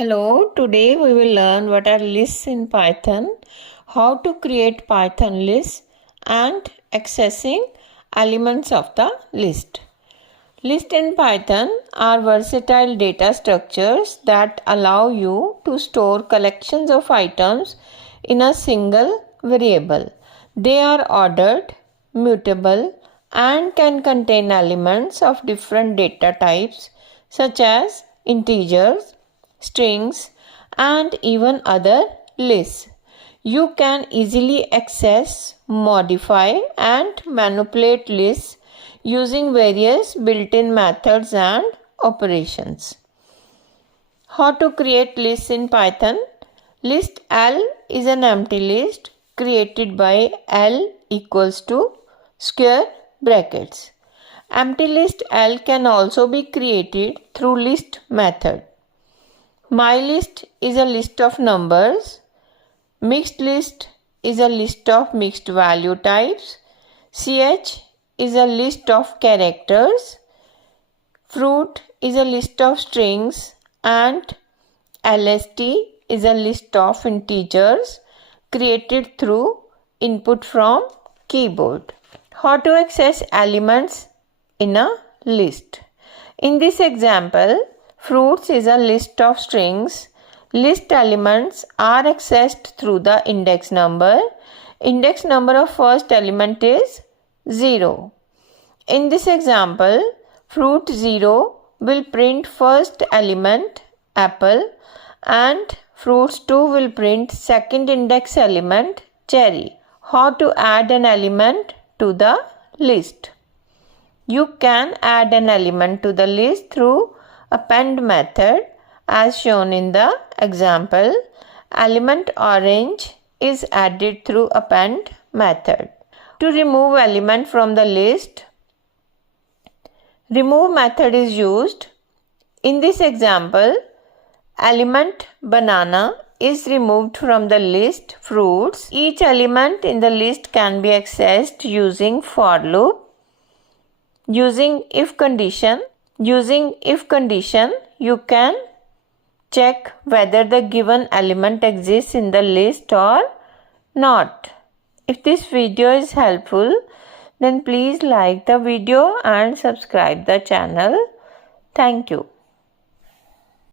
Hello, today we will learn what are lists in Python, how to create Python lists and accessing elements of the list. Lists in Python are versatile data structures that allow you to store collections of items in a single variable. They are ordered, mutable, and can contain elements of different data types such as integers, strings, and even other lists. You can easily access, modify, and manipulate lists using various built-in methods and operations. How to create lists in Python? List L is an empty list created by L equals to square brackets. Empty list L can also be created through list method. MyList is a list of numbers. Mixed list is a list of mixed value types. CH is a list of characters. Fruit is a list of strings. And LST is a list of integers created through input from keyboard. How to access elements in a list? In this example, fruits is a list of strings. List elements are accessed through the index number. Index number of first element is 0. In this example, fruit 0 will print first element apple and fruits 2 will print second index element cherry. How to add an element to the list? You can add an element to the list through append method as shown in the example. Element orange is added through append method. To remove element from the list, remove method is used. In this example, element banana is removed from the list fruits. Each element in the list can be accessed using for loop. Using if condition, you can check whether the given element exists in the list or not. If this video is helpful, then please like the video and subscribe the channel. Thank you.